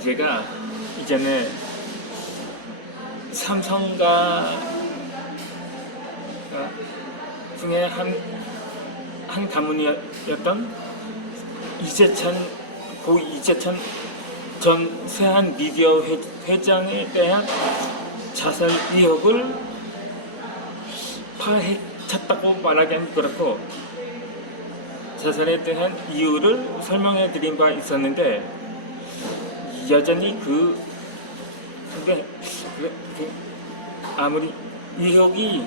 제가 이전에 삼성가 어, 중에 한, 한 가문이었던 이재천, 고 이재천 전 세한 미디어 회, 회장에 대한 자살 의혹을 파헤쳤다고 말하기는 그렇고 자살에 대한 이유를 설명해 드린 바 있었는데 여전히 그 근데 그, 그 아무리 의혹이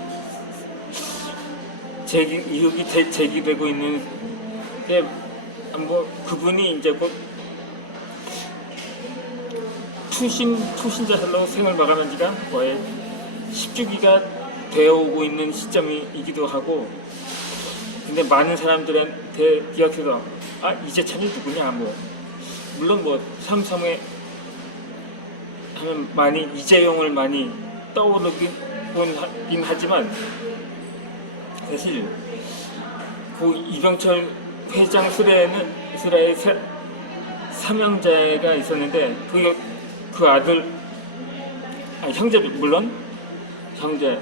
제기 의혹이 제, 제기되고 있는 게뭐 그분이 이제 곧 투신 투신자살로 생을 마감한 지가 거의 10주기가 되어 오고 있는 시점이기도 하고 근데 많은 사람들한테 기억해서 아 이재찬이 누구냐 뭐 물론 뭐 삼성에 하면 많이 이재용을 많이 떠오르긴 긴 하지만 사실 그 이병철 회장 수레에는 수레에 세- 삼형제가 있었는데 그, 그 아들 아 형제 물론 형제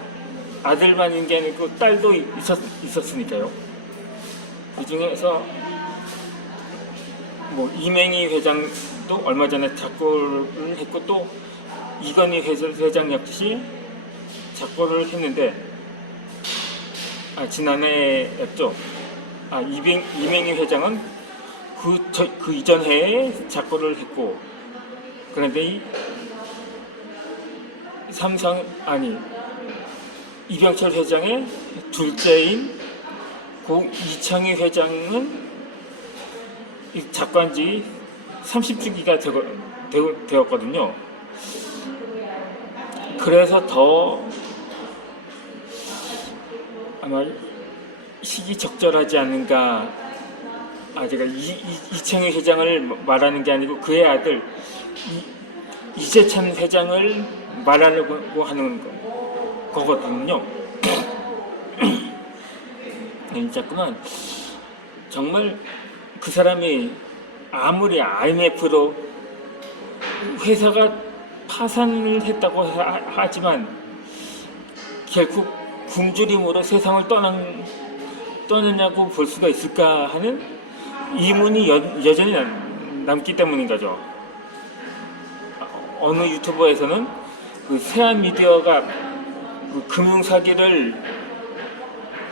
아들만 인 게 아니고 딸도 있었, 있었으니까요. 그 중에서 뭐 이맹희 회장도 얼마 전에 작고를 했고 또 이건희 회장, 회장 역시 작고를 했는데 아 지난해였죠. 아 이맹, 이맹희 회장은 그, 저, 그 이전 해에 작고를 했고 그런데 이 삼성 아니 이병철 회장의 둘째인 고 이창희 회장은 이 작관지 30주기가 되거, 되, 되었거든요. 그래서 더 아마 시기 적절하지 않은가. 아, 제가 이, 이, 이창희 회장을 말하는 게 아니고 그의 아들 이, 이재찬 회장을 말하려고 하는 거, 거거든요. 네, 자꾸만 정말 그 사람이 아무리 IMF로 회사가 파산을 했다고 하- 하지만 결국 굶주림으로 세상을 떠난 떠느냐고 볼 수가 있을까 하는 의문이 여, 여전히 남- 남기 때문인 거죠. 어느 유튜버에서는 그 세한 미디어가 그 금융 사기를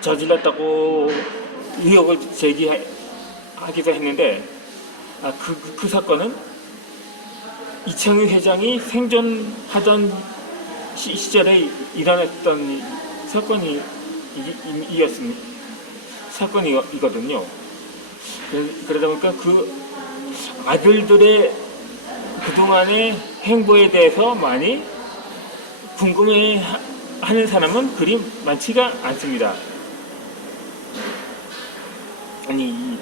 저질렀다고 의혹을 제기 하기도 했는데 아, 그, 그, 그 사건은 이창희 회장이 생존하던 시, 시절에 일어났던 사건이 이- 이- 이었습니다. 사건이거든요. 그래- 그러다 보니까 그 아들들의 그동안의 행보에 대해서 많이 궁금해 하- 하는 사람은 그리 많지가 않습니다. 아니, 이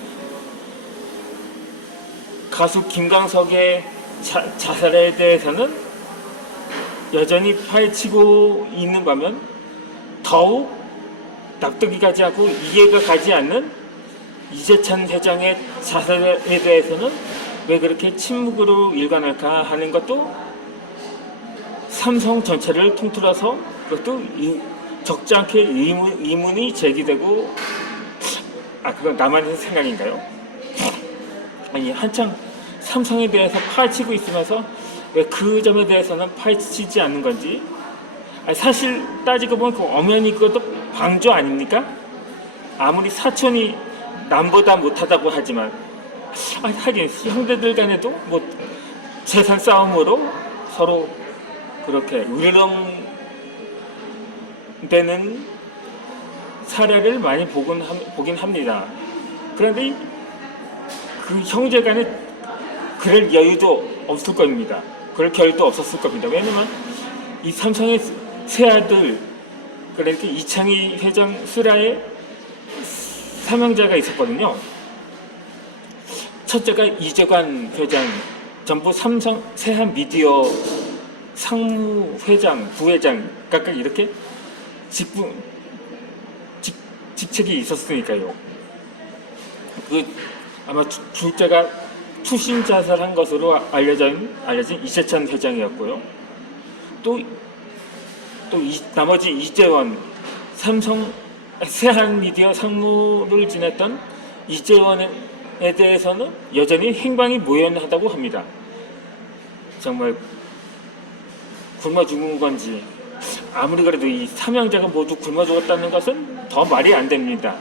가수 김광석의 자, 자살에 대해서는 여전히 파헤치고 있는 반면 더욱 납득이 가지 않고 이해가 가지 않는 이재찬 회장의 자살에 대해서는 왜 그렇게 침묵으로 일관할까 하는 것도 삼성 전체를 통틀어서 그것도 이- 적지 않게 의문, 의문이 제기되고 아 그건 나만의 생각인가요? 아니 한창 삼성에 대해서 파헤치고 있으면서 왜 그 점에 대해서는 파헤치지 않는 건지 아니, 사실 따지고 보면 그 엄연히 그것도 방조 아닙니까? 아무리 사촌이 남보다 못하다고 하지만 아, 하긴 형제들 간에도 뭐 재산 싸움으로 서로 그렇게 으르렁대는 사례를 많이 보긴, 합니다. 그런데 이- 그 형제 간에 그럴 여유도 없을 겁니다. 그럴 겨를도 없었을 겁니다. 왜냐면 이 삼성의 세 아들, 그러니까 이창희 회장 수라에 사명자가 있었거든요. 첫째가 이재관 회장, 전부 삼성 세한 미디어 상무 회장, 부회장 각각 이렇게 직분 직, 직책이 있었으니까요. 그 아마 두- 둘째가 투신 자살한 것으로 알려진 알려진 이재찬 회장이었고요. 또또 나머지 이재원 삼성 세한미디어 상무를 지냈던 이재원에 대해서는 여전히 행방이 모연하다고 합니다. 정말 굶어 죽은 건지 아무리 그래도 이 삼형제가 모두 굶어 죽었다는 것은 더 말이 안 됩니다.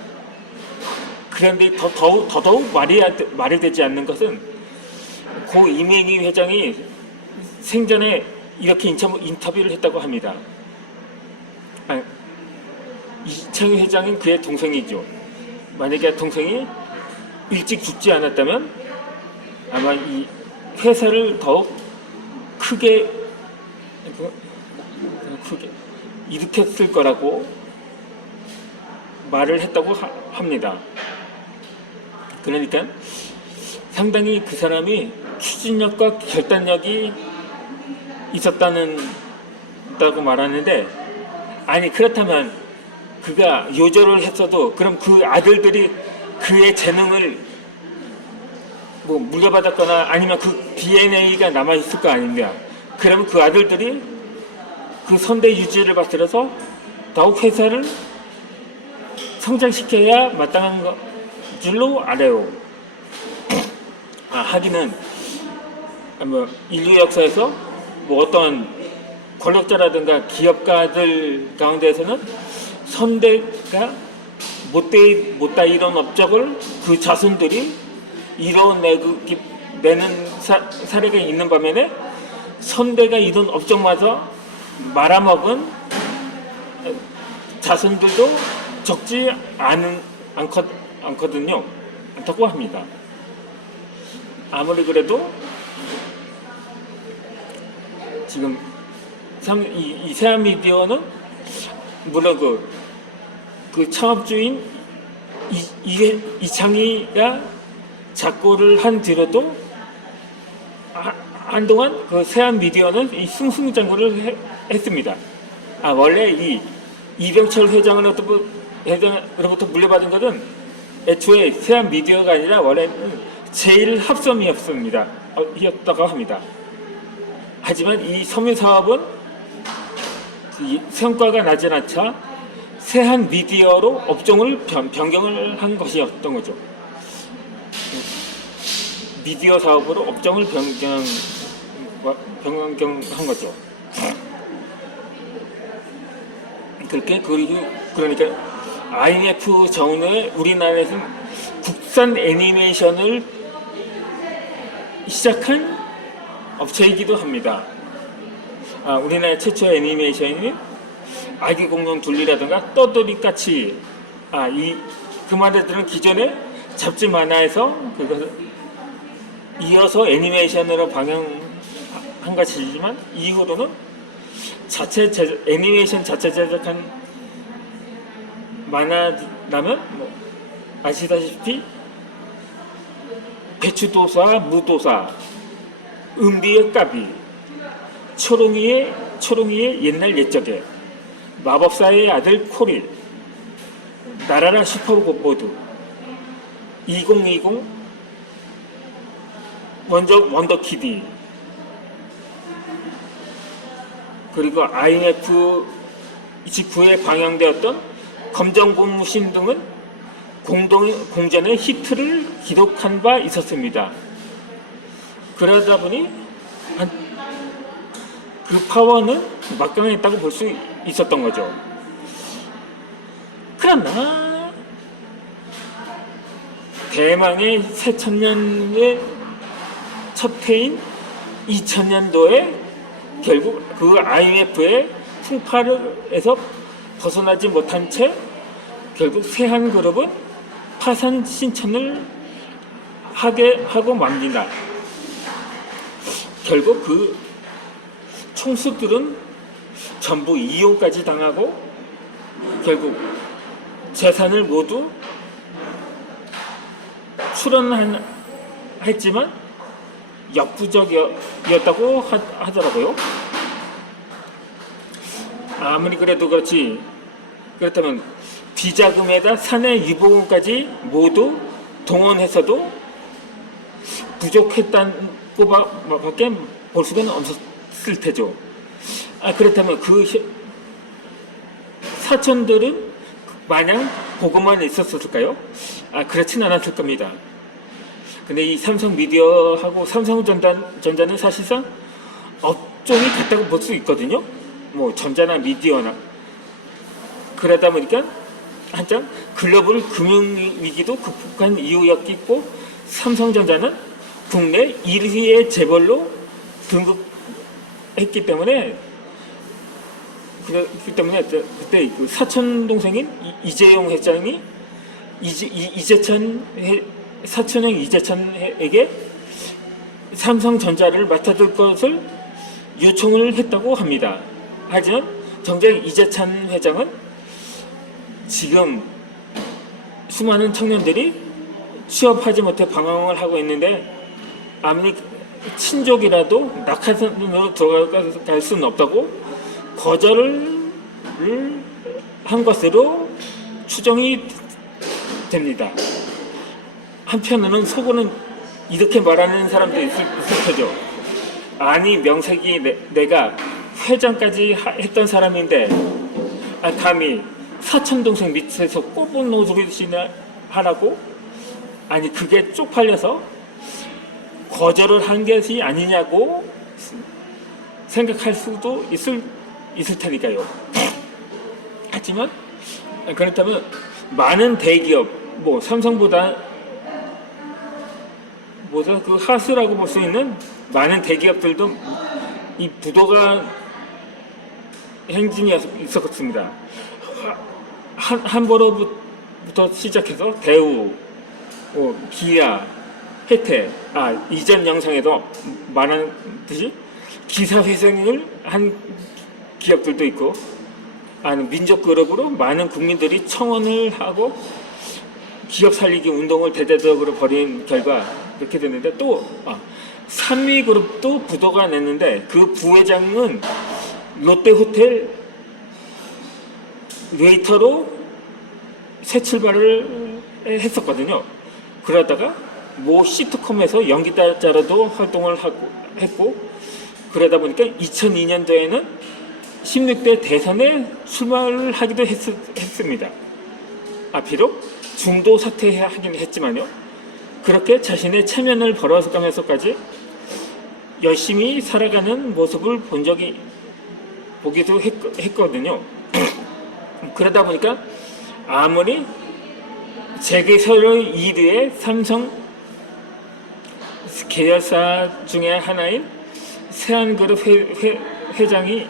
그런데 더, 더욱, 더더욱 말이, 말이 되지 않는 것은 고 이명희 회장이 생전에 이렇게 인터, 인터뷰를 했다고 합니다. 아, 이창희 회장은 그의 동생이죠. 만약에 동생이 일찍 죽지 않았다면 아마 이 회사를 더욱 크게 그, 크게 일으켰을 거라고 말을 했다고 하- 합니다. 그러니까 상당히 그 사람이 추진력과 결단력이 있었다는 다고 말하는데 아니 그렇다면 그가 요절을 했어도 그럼 그 아들들이 그의 재능을 뭐 물려받았거나 아니면 그 DNA가 남아 있을 거 아닙니까? 그러면 그 아들들이 그 선대 유지를 받들어서 더욱 회사를 성장시켜야 마땅한 거- 줄로 알아요. 아, 하기는 뭐 인류 역사에서 뭐 어떤 권력자라든가 기업가들 가운데에서는 선대가 못돼 못다 이런 업적을 그 자손들이 이뤄내고 내는 사, 사례가 있는 반면에 선대가 이룬 업적마저 말아먹은 자손들도 적지 않은 않거, 않거든요. 않다고 합니다. 아무리 그래도 지금 참, 이, 이 세한 미디어는 물론 그, 그 창업주인 이, 이, 이창희가 작고를 한 뒤로도 하- 한동안 그 세한 미디어는 이 승승장구를 해- 했습니다. 아 원래 이 이병철 회장으로부터 회장으로부터 물려받은 것은 애초에 세한 미디어가 아니라 원래는 제일 합섬이었습니다. 어, 이었다고 합니다. 하지만 이 섬유 사업은 이 성과가 나지 않자 세한 미디어로 업종을 변, 변경을 한 것이었던 거죠. 미디어 사업으로 업종을 변경 변경한 거죠. 그렇게 그리고 그러니까 IMF 전후에 우리나라에서 국산 애니메이션을 시작한 업체이기도 합니다. 아, 우리나라 최초 애니메이션이 아기 공룡 둘리라든가 떠돌이 까치 아, 말들은 기존에 잡지 만화에서 그것을 이어서 애니메이션으로 방영한 것이지만 이후로는 자체 제, 애니메이션 자체 제작한 만화라면 뭐 아시다시피 배추도사, 무도사, 은비의 까비, 초롱이의 초롱이의 옛날 옛적에 마법사의 아들 코릴, 나라라 슈퍼보드, 2020 먼저 원더키디 그리고 IMF 직후에 방영되었던 검정고무신 등은 공동 공전의 히트를 기록한 바 있었습니다. 그러다 보니 한, 그 파워는 막강했다고 볼 수 있었던 거죠. 그러나 대망의 새 천년의 첫 해인 2000년도에 결국 그 IMF의 풍파에서 벗어나지 못한 채 결국 세한 그룹은 파산 신청을 하게 하고 맙니다. 결국 그 총수들은 전부 이용까지 당하고 결국 재산을 모두 출원한 했지만 역부족이었다고 하, 하더라고요. 아무리 그래도 그렇지 그렇다면 비자금에다 사내 유보금까지 모두 동원해서도 부족했다고 밖에 볼 수는 없었을 테죠. 아, 그렇다면 그 시- 사촌들은 마냥 보고만 있었을까요? 아, 그렇진 않았을 겁니다. 근데 이 삼성 미디어하고 삼성 전자 전자는 사실상 업종이 같다고 볼 수 있거든요. 뭐 전자나 미디어나 그러다 보니까 한참 글로벌 금융 위기도 극복한 이유였겠고 삼성전자는 국내 1위의 재벌로 등극했기 때문에 그렇기 때문에 그- 그때 그 사촌 동생인 이- 이재용 회장이 이재, 이- 이재천 회, 사촌형 이재천에게 삼성전자를 맡아줄 것을 요청을 했다고 합니다. 하지만 정작 이재찬 회장은 지금 수많은 청년들이 취업하지 못해 방황을 하고 있는데 아무리 친족이라도 낙하산으로 들어갈 수는 없다고 거절을 한 것으로 추정이 됩니다. 한편으로는 속으로는 이렇게 말하는 사람도 있을, 있을 테죠. 아니 명색이 내, 가 회장까지 하- 했던 사람인데 아, 감히 사촌 동생 밑에서 꼽은 노릇이나 하라고 아니 그게 쪽팔려서 거절을 한 것이 아니냐고 생각할 수도 있을 있을 테니까요. 하지만 그렇다면 많은 대기업 뭐 삼성보다 뭐죠 그 하수라고 볼 수 있는 많은 대기업들도 이 부도가 행진이 있었습니다. 한 한보로부터 시작해서 대우, 뭐 기아, 혜태, 아 이전 영상에도 말한 듯이 기사 회생을 한 기업들도 있고, 아 민족 그룹으로 많은 국민들이 청원을 하고 기업 살리기 운동을 대대적으로 벌인 결과 이렇게 됐는데 또 아, 산미그룹도 부도가 냈는데 그 부회장은 롯데호텔 웨이터로 새 출발을 했었거든요. 그러다가 모 시트콤에서 연기자로도 활동을 하고 했고 그러다 보니까 2002년도에는 16대 대선에 출마를 하기도 했, 했습니다. 아 비록 중도 사퇴하긴 했지만요. 그렇게 자신의 체면을 벌어가면서까지 열심히 살아가는 모습을 본 적이 보기도 했, 했거든요. 그러다 보니까 아무리 세계서의 2위의 삼성 계열사 중에 하나인 세안그룹 회, 회, 회장이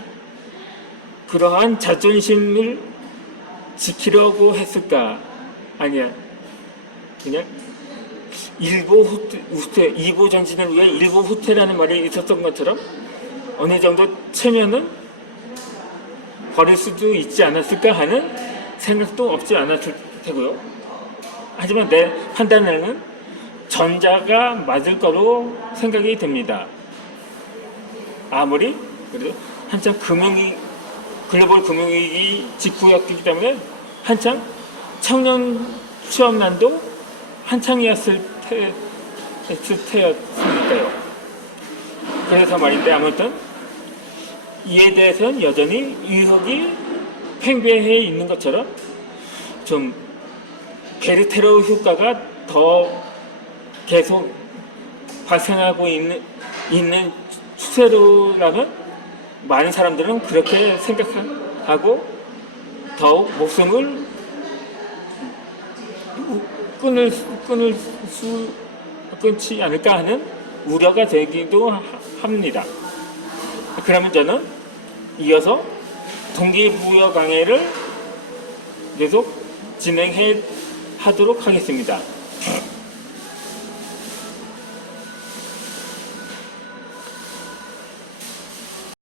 그러한 자존심을 지키려고 했을까? 아니야. 그냥 일보 후퇴, 후퇴, 이보 정신을 위해 일보 후퇴라는 말이 있었던 것처럼 어느 정도 체면은 버릴 수도 있지 않았을까 하는 생각도 없지 않았을 테고요. 하지만 내 판단에는 전자가 맞을 거로 생각이 됩니다. 아무리 그래도 한참 금융위 글로벌 금융위기 직후였기 때문에 한창 청년 취업난도 한창이었을 테였으니까요. 그래서 말인데 아무튼 이에 대해서는 여전히 의혹이 팽배해 있는 것처럼 좀 게르테로 효과가 더 계속 발생하고 있는, 있는 추세로라면 많은 사람들은 그렇게 생각하고 더욱 목숨을 끊을, 수- 끊을 수, 끊지 않을까 하는 우려가 되기도 하- 합니다. 그러면 저는 이어서 동기부여 강의를 계속 진행해 하도록 하겠습니다.